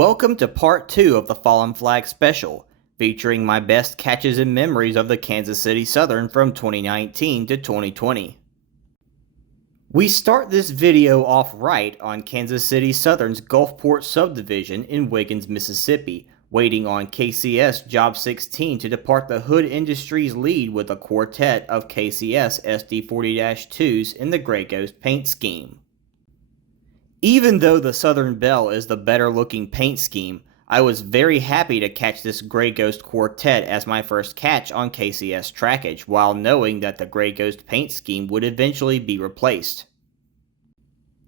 Welcome to part 2 of the Fallen Flag special, featuring my best catches and memories of the Kansas City Southern from 2019 to 2020. We start this video off right on Kansas City Southern's Gulfport subdivision in Wiggins, Mississippi, waiting on KCS Job 16 to depart the Hood Industries lead with a quartet of KCS SD40-2s in the Gray Ghost paint scheme. Even though the Southern Belle is the better looking paint scheme, I was very happy to catch this Gray Ghost quartet as my first catch on KCS trackage, while knowing that the Gray Ghost paint scheme would eventually be replaced.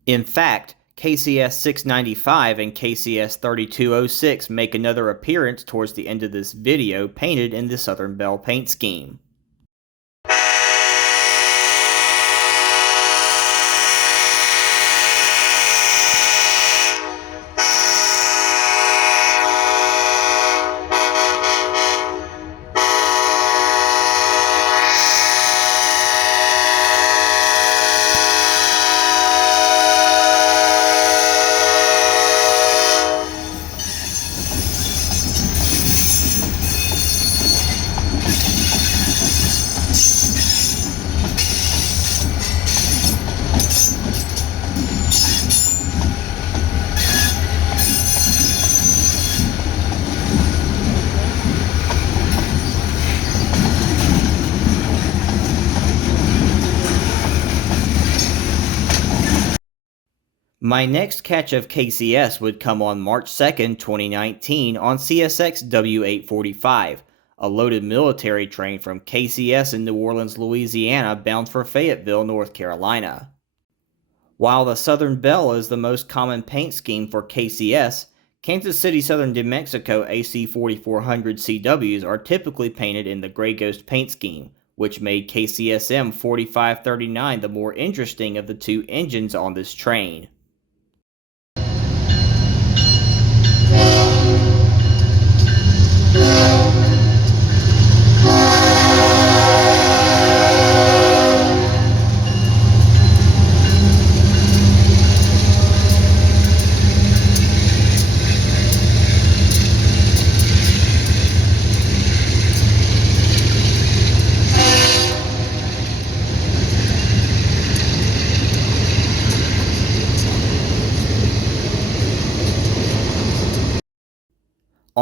In fact, KCS 695 and KCS 3206 make another appearance towards the end of this video painted in the Southern Belle paint scheme. My next catch of KCS would come on March 2nd, 2019 on CSX W845, a loaded military train from KCS in New Orleans, Louisiana bound for Fayetteville, North Carolina. While the Southern Belle is the most common paint scheme for KCS, Kansas City Southern New Mexico AC4400 CWs are typically painted in the Gray Ghost paint scheme, which made KCSM 4539 the more interesting of the two engines on this train.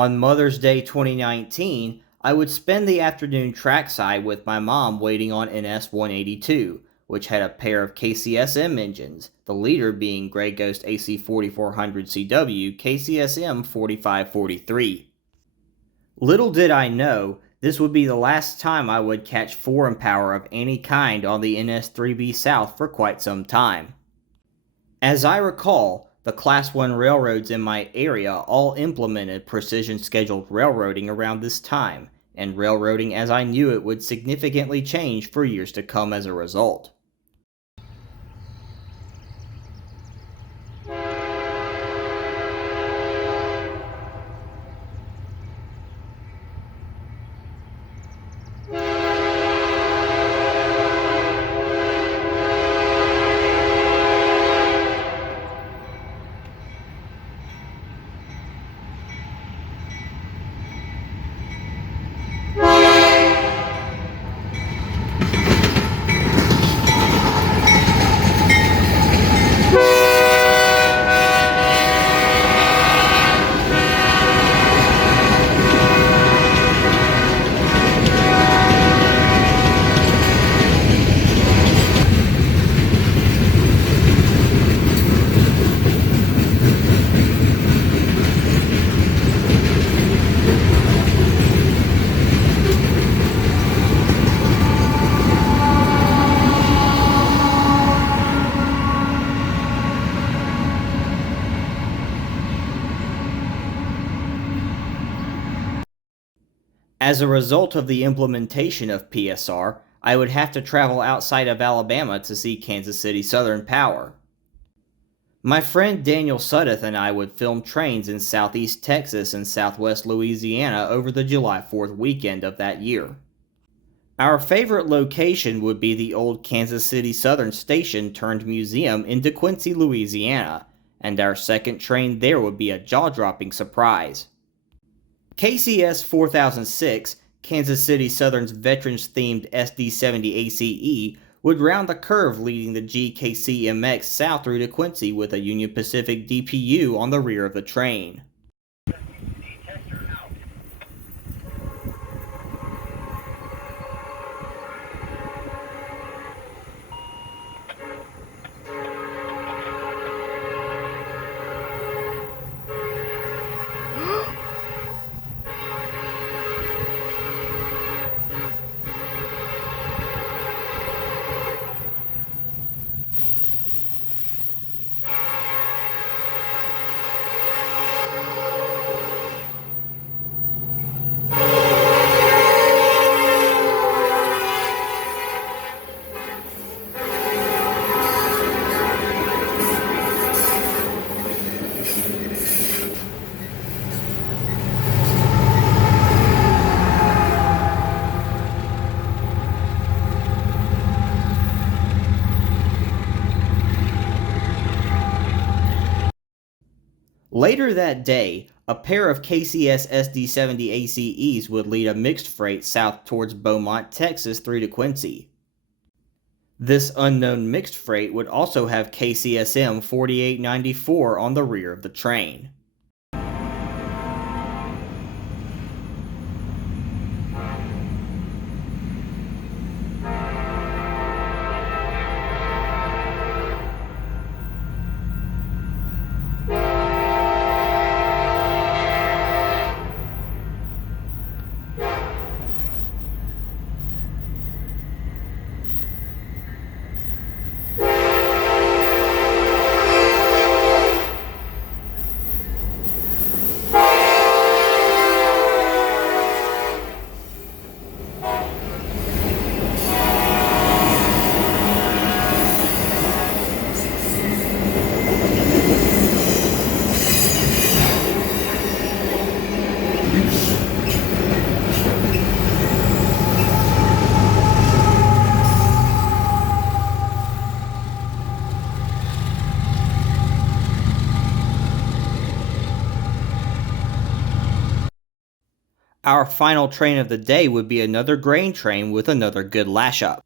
On Mother's Day 2019, I would spend the afternoon trackside with my mom waiting on NS 182, which had a pair of KCSM engines, the leader being Gray Ghost AC 4400 CW KCSM 4543. Little did I know, this would be the last time I would catch foreign power of any kind on the NS 3B South for quite some time. As I recall, the Class 1 railroads in my area all implemented precision scheduled railroading around this time, and railroading as I knew it would significantly change for years to come as a result. As a result of the implementation of PSR, I would have to travel outside of Alabama to see Kansas City Southern Power. My friend Daniel Suddeth and I would film trains in southeast Texas and southwest Louisiana over the July 4th weekend of that year. Our favorite location would be the old Kansas City Southern station turned museum in DeQuincy, Louisiana, and our second train there would be a jaw-dropping surprise. KCS 4006, Kansas City Southern's veterans-themed SD70ACE, would round the curve leading the GKC MX south through DeQuincy with a Union Pacific DPU on the rear of the train. Later that day, a pair of KCS SD70ACEs would lead a mixed freight south towards Beaumont, Texas through DeQuincy. This unknown mixed freight would also have KCSM 4894 on the rear of the train. Our final train of the day would be another grain train with another good lash-up.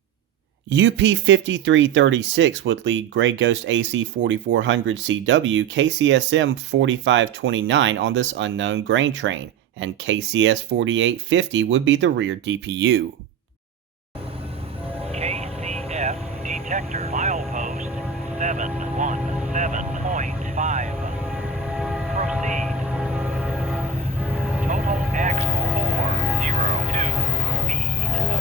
UP 5336 would lead Grey Ghost AC 4400 CW KCSM 4529 on this unknown grain train, and KCS 4850 would be the rear DPU. KCS detector milepost 717.5. Proceed. Total axle 402. Speed 4.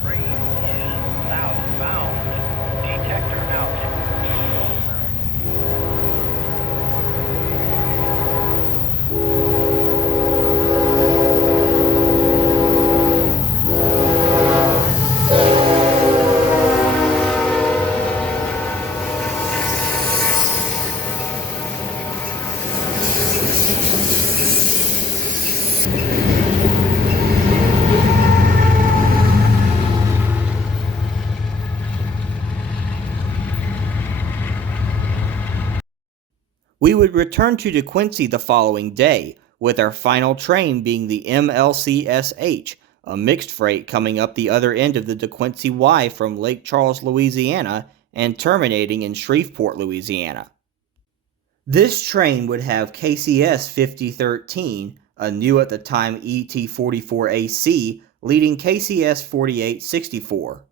Train is southbound. Detector out. We would return to DeQuincy the following day, with our final train being the MLCSH, a mixed freight coming up the other end of the DeQuincy Y from Lake Charles, Louisiana, and terminating in Shreveport, Louisiana. This train would have KCS 5013, a new at the time ET44AC, leading KCS 4864.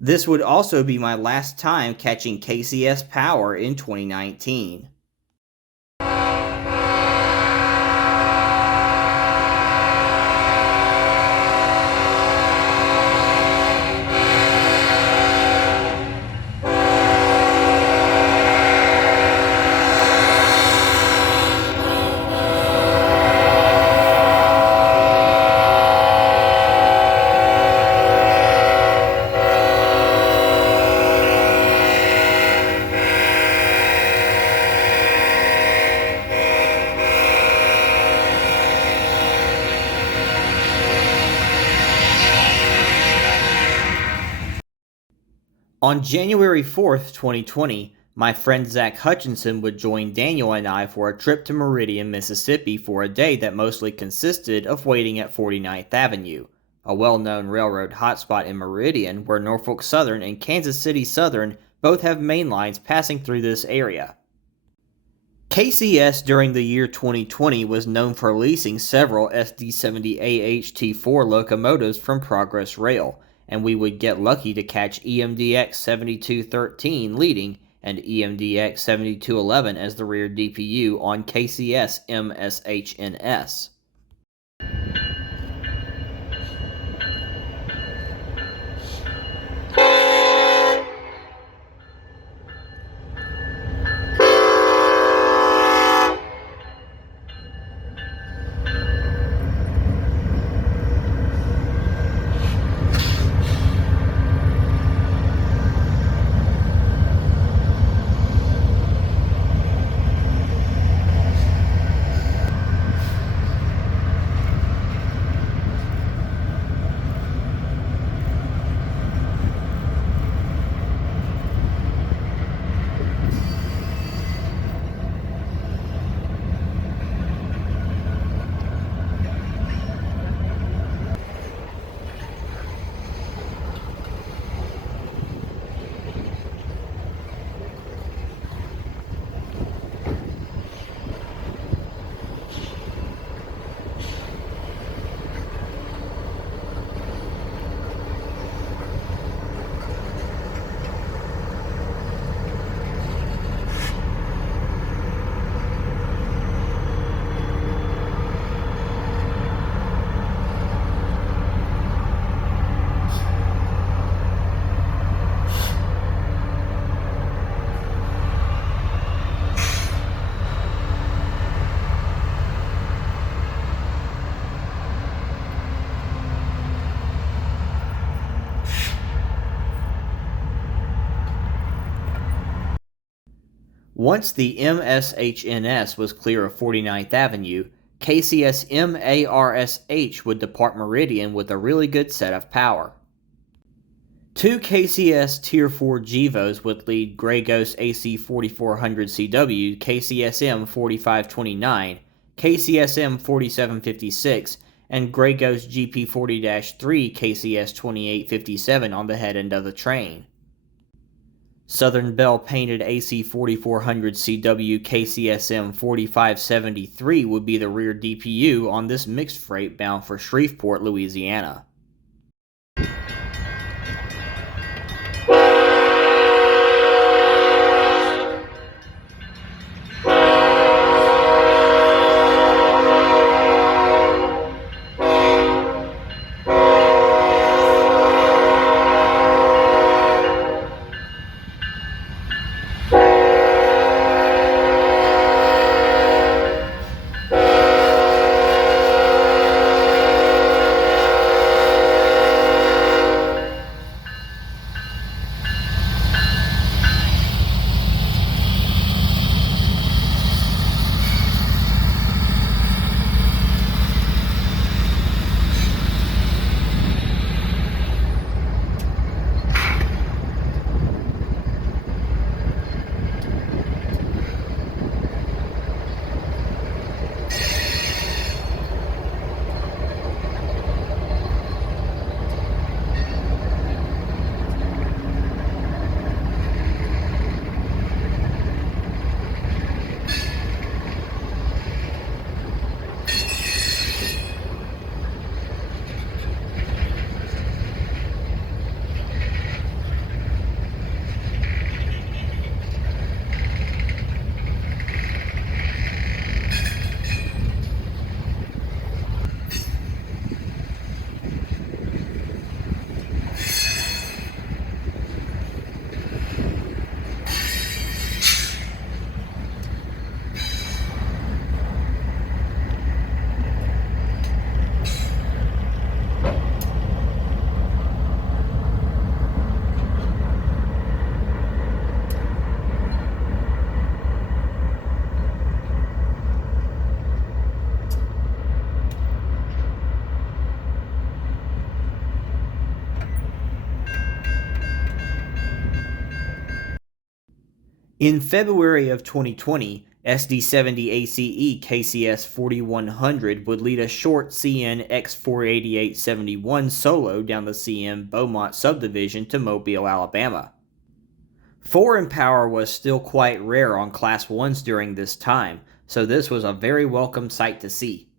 This would also be my last time catching KCS power in 2019. On January 4th, 2020, My friend Zach Hutchinson would join Daniel and I for a trip to Meridian, Mississippi for a day that mostly consisted of waiting at 49th Avenue, a well-known railroad hotspot in Meridian where Norfolk Southern and Kansas City Southern both have main lines passing through this area. KCS during the year 2020 was known for leasing several SD70AH-T4 locomotives from Progress Rail, and we would get lucky to catch EMDX 7213 leading and EMDX 7211 as the rear DPU on KCS MSHNS. Once the MSHNS was clear of 49th Avenue, KCS MARSH would depart Meridian with a really good set of power. Two KCS Tier 4 GEVOs would lead Grey Ghost AC4400CW, KCSM 4529, KCSM 4756, and Grey Ghost GP40-3 KCS 2857 on the head end of the train. Southern Bell painted AC4400CW KCSM 4573 would be the rear DPU on this mixed freight bound for Shreveport, Louisiana. In February of 2020, SD70ACE KCS 4100 would lead a short CN X48871 solo down the CN Beaumont subdivision to Mobile, Alabama. Foreign power was still quite rare on Class 1s during this time, so this was a very welcome sight to see.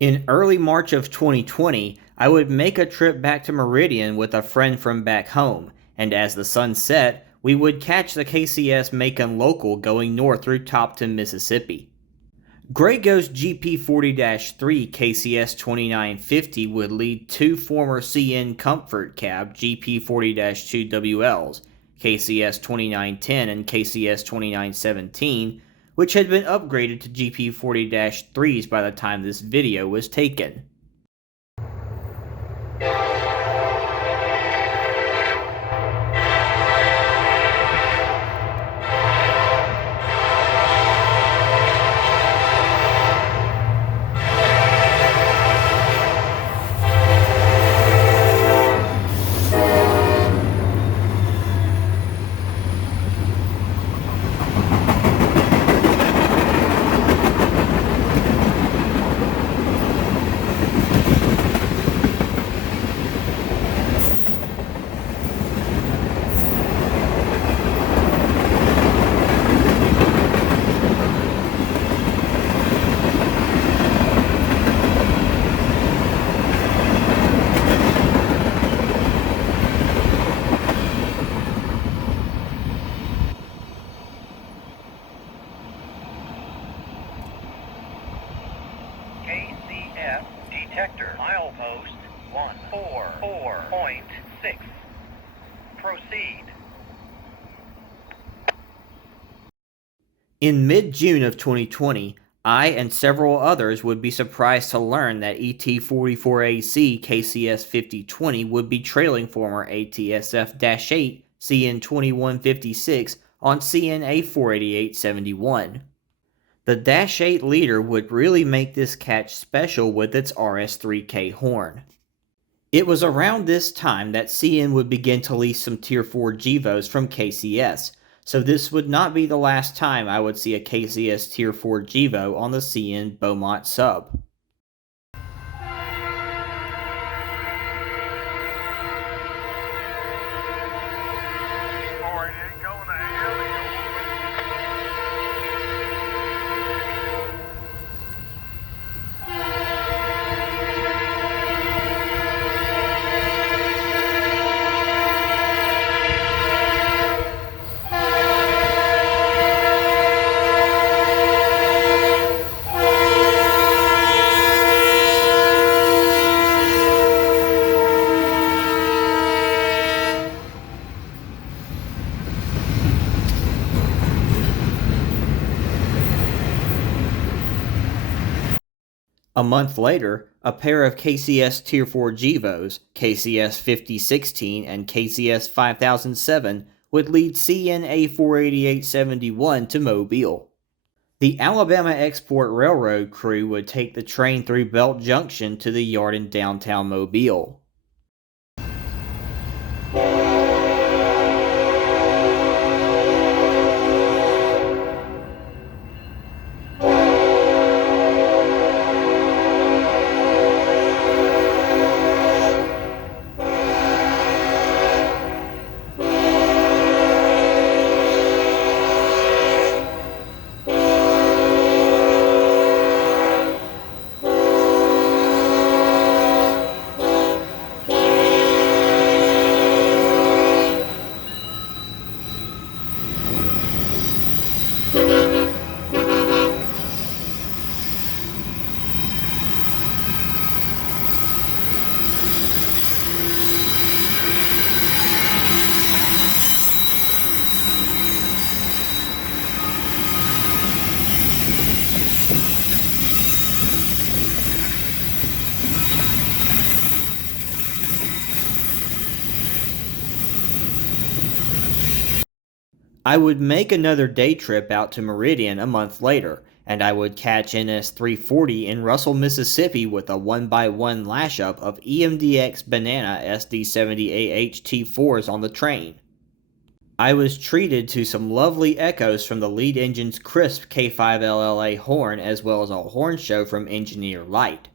In early March of 2020, I would make a trip back to Meridian with a friend from back home, and as the sun set, we would catch the KCS Macon Local going north through Topton, Mississippi. Graygo's GP40-3 KCS 2950 would lead two former CN Comfort Cab GP40-2 WLs, KCS 2910 and KCS 2917, which had been upgraded to GP40-3s by the time this video was taken. KCS detector milepost 144.6. Proceed. In mid-June of 2020, I and several others would be surprised to learn that ET44AC KCS 5020 would be trailing former ATSF-8 CN 2156 on CN A48871. The -8 leader would really make this catch special with its RS3K horn. It was around this time that CN would begin to lease some Tier 4 GEVOs from KCS, so this would not be the last time I would see a KCS Tier 4 GEVO on the CN Beaumont sub. A month later, a pair of KCS Tier 4 GEVOs, KCS 5016 and KCS 5007, would lead CN A48871 to Mobile. The Alabama Export Railroad crew would take the train through Belt Junction to the yard in downtown Mobile. I would make another day trip out to Meridian a month later, and I would catch NS 340 in Russell, Mississippi with a 1x1 lash-up of EMDX Banana SD70AH-T4s on the train. I was treated to some lovely echoes from the lead engine's crisp K5LLA horn as well as a horn show from Engineer Light.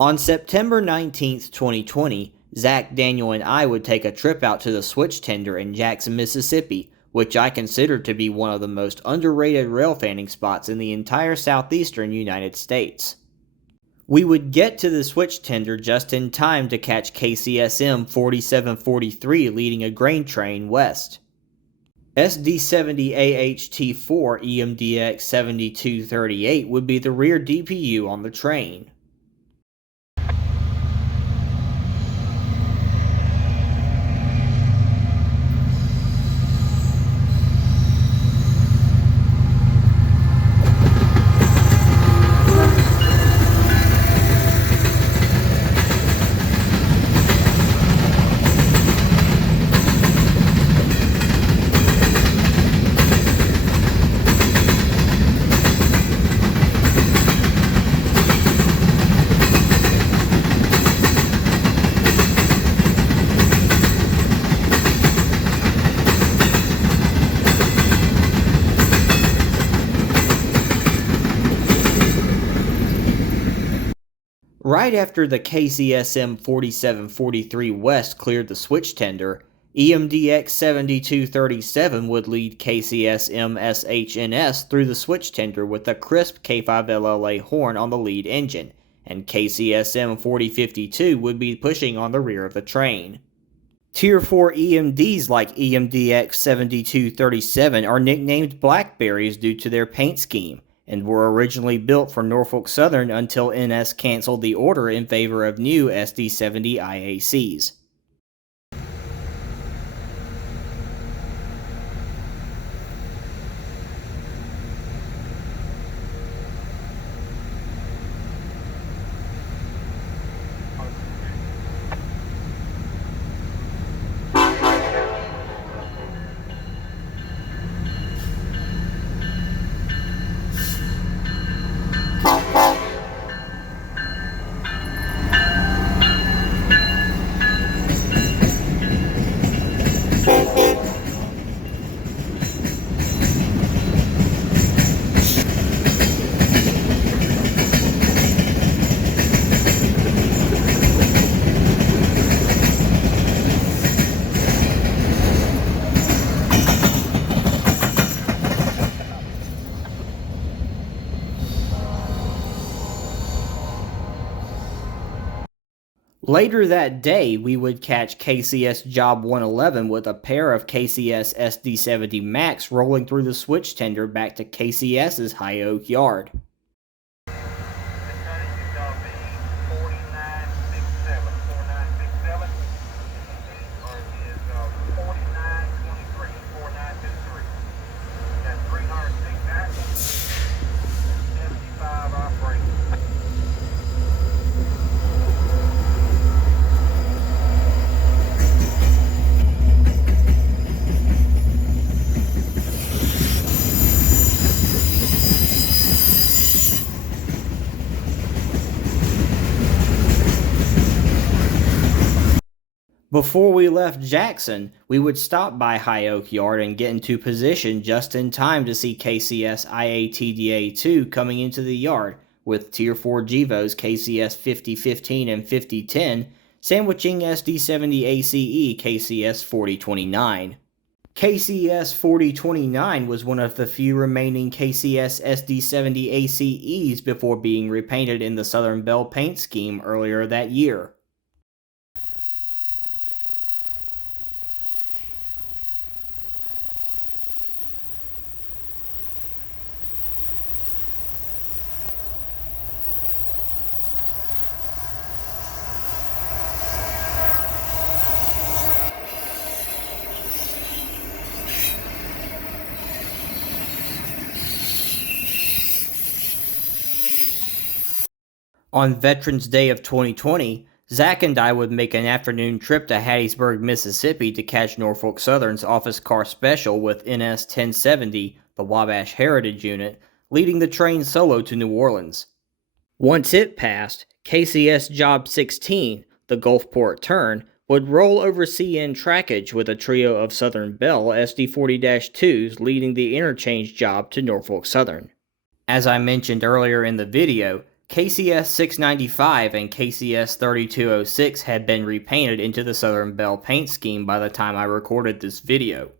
On September 19, 2020, Zach, Daniel, and I would take a trip out to the switch tender in Jackson, Mississippi, which I consider to be one of the most underrated rail fanning spots in the entire southeastern United States. We would get to the switch tender just in time to catch KCSM 4743 leading a grain train west. SD70AH-T4 EMDX 7238 would be the rear DPU on the train. Right after the KCSM 4743 West cleared the switch tender, EMDX 7237 would lead KCSM SHNS through the switch tender with a crisp K5LLA horn on the lead engine, and KCSM 4052 would be pushing on the rear of the train. Tier 4 EMDs like EMDX 7237 are nicknamed Blackberries due to their paint scheme, and were originally built for Norfolk Southern until NS canceled the order in favor of new SD70 IACs. Later that day, we would catch KCS Job 111 with a pair of KCS SD70 Max rolling through the switch tender back to KCS's High Oak yard. Before we left Jackson, we would stop by High Oak Yard and get into position just in time to see KCS IATDA-2 coming into the yard, with Tier 4 GEVOs KCS 5015 and 5010 sandwiching SD70ACE KCS 4029. KCS 4029 was one of the few remaining KCS SD70ACEs before being repainted in the Southern Belle paint scheme earlier that year. On Veterans Day of 2020, Zach and I would make an afternoon trip to Hattiesburg, Mississippi to catch Norfolk Southern's office car special with NS 1070, the Wabash Heritage Unit, leading the train solo to New Orleans. Once it passed, KCS Job 16, the Gulfport turn, would roll over CN trackage with a trio of Southern Belle SD40-2s leading the interchange job to Norfolk Southern. As I mentioned earlier in the video, KCS 695 and KCS 3206 had been repainted into the Southern Belle paint scheme by the time I recorded this video.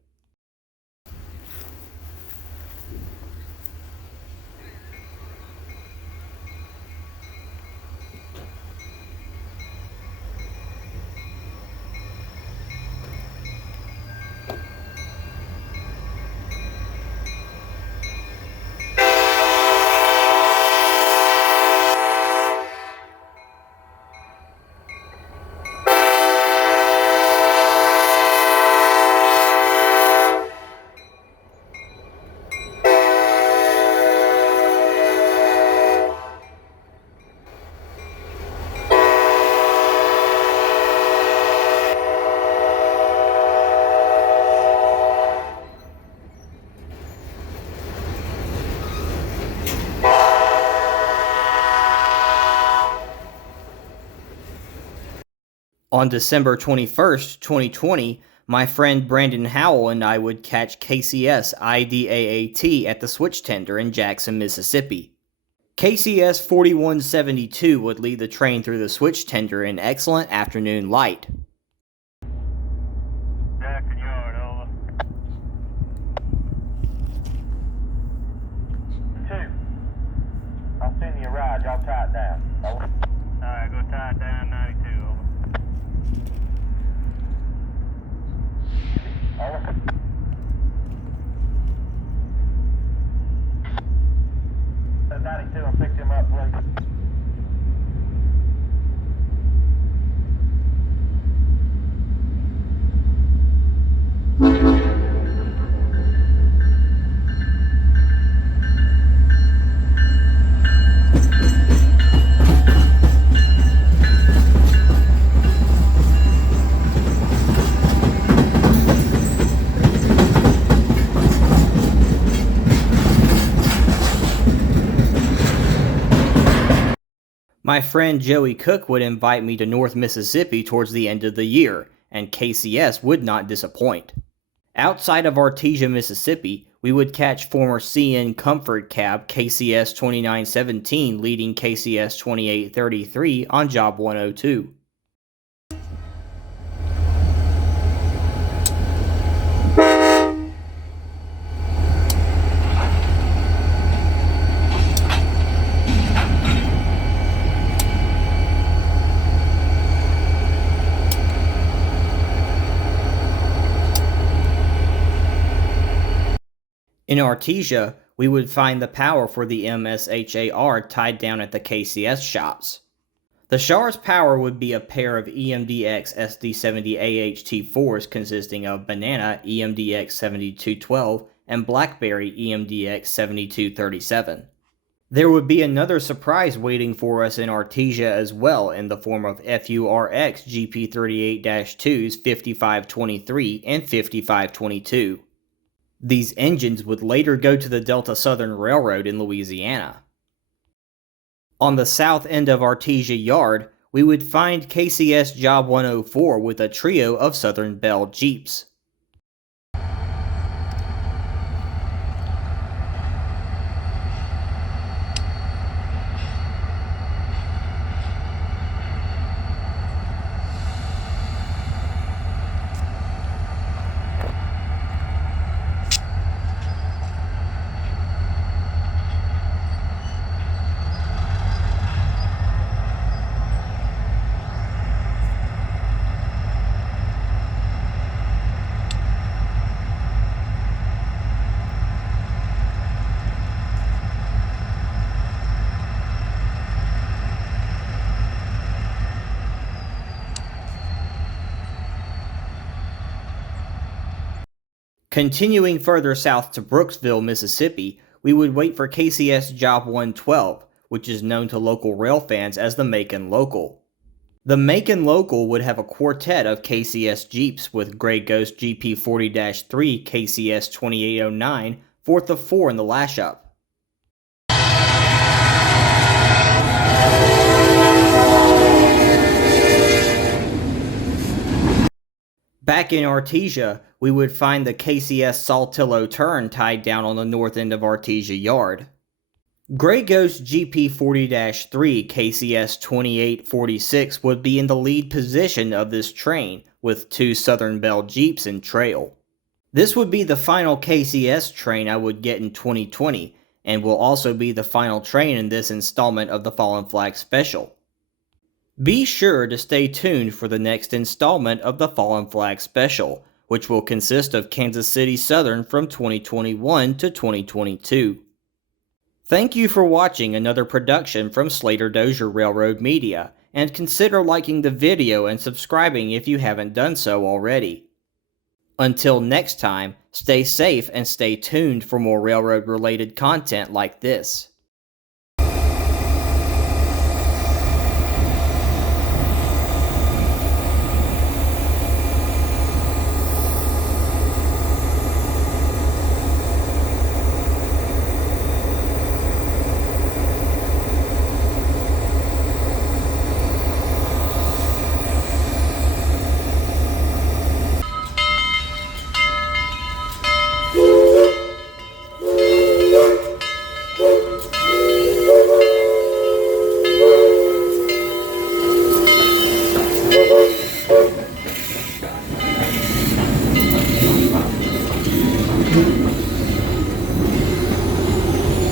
On December 21st, 2020, my friend Brandon Howell and I would catch KCS IDAAT at the switch tender in Jackson, Mississippi. KCS 4172 would lead the train through the switch tender in excellent afternoon light. Jackson Yard, over. 2. I'll send you a ride. Y'all tie it down. Over. Alright, go tie it down, 92, over. Over. At 92, I picked him up, please. My friend Joey Cook would invite me to North Mississippi towards the end of the year, and KCS would not disappoint. Outside of Artesia, Mississippi, we would catch former CN Comfort Cab KCS 2917 leading KCS 2833 on Job 102. In Artesia, we would find the power for the MSHAR tied down at the KCS shops. The SHAR's power would be a pair of EMDX SD70AH-T4s consisting of Banana EMDX 7212 and BlackBerry EMDX 7237. There would be another surprise waiting for us in Artesia as well in the form of FURX GP38-2s 5523 and 5522. These engines would later go to the Delta Southern Railroad in Louisiana. On the south end of Artesia Yard, we would find KCS Job 104 with a trio of Southern Belle Jeeps. Continuing further south to Brooksville, Mississippi, we would wait for KCS Job 112, which is known to local rail fans as the Macon Local. The Macon Local would have a quartet of KCS Jeeps with Grey Ghost GP40-3 KCS 2809, fourth of 4 in the lash-up. Back in Artesia, we would find the KCS Saltillo turn tied down on the north end of Artesia Yard. Grey Ghost GP40-3 KCS 2846 would be in the lead position of this train, with 2 Southern Belle Jeeps in trail. This would be the final KCS train I would get in 2020, and will also be the final train in this installment of the Fallen Flag Special. Be sure to stay tuned for the next installment of the Fallen Flag Special, which will consist of Kansas City Southern from 2021 to 2022. Thank you for watching another production from Slater Dozier Railroad Media, and consider liking the video and subscribing if you haven't done so already. Until next time, stay safe and stay tuned for more railroad-related content like this.